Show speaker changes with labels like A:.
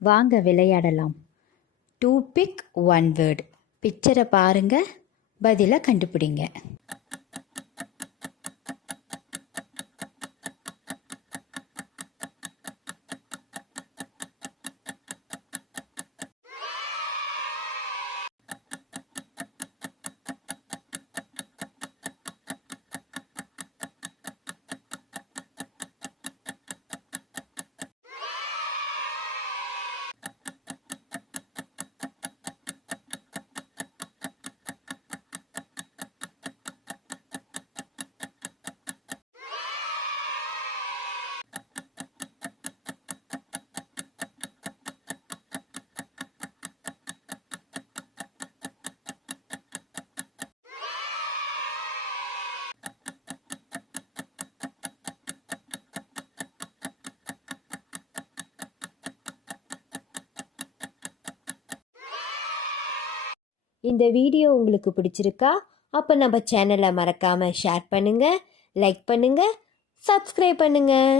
A: வாங்க விளையாடலாம். Two big one word பிக்சரை பாருங்க. பதிலை கண்டுபிடிங்க.
B: இந்த வீடியோ உங்களுக்கு பிடிச்சிருக்கா அப்போ நம்ம சேனலை மறக்காமல் ஷேர் பண்ணுங்கள் லைக் பண்ணுங்கள் சப்ஸ்கிரைப் பண்ணுங்கள்